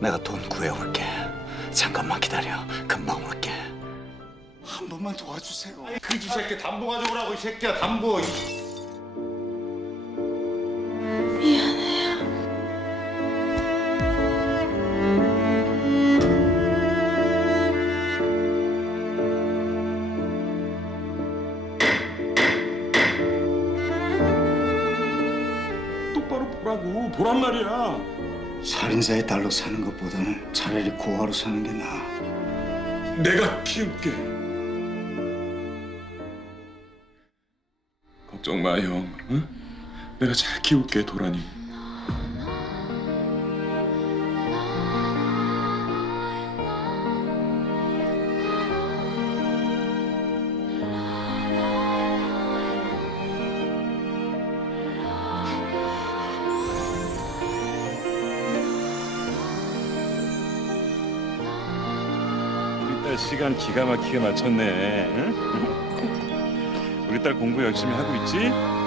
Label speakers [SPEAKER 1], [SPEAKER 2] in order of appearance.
[SPEAKER 1] 내가 돈 구해올게. 잠깐만 기다려. 금방 올게. 한 번만 도와주세요.
[SPEAKER 2] 그지 새끼 담보 가져오라고 이 새끼야 담보.
[SPEAKER 3] 미안해요.
[SPEAKER 2] 똑바로 보라고 보란 말이야.
[SPEAKER 1] 살인사의 딸로 사는 것보다는 차라리 고아로 사는 게 나아.
[SPEAKER 2] 내가 키울게. 걱정 마 형. 응? 내가 잘 키울게 도란이.
[SPEAKER 4] 우리 딸 시간 기가 막히게 맞췄네. 응? 우리 딸 공부 열심히 하고 있지?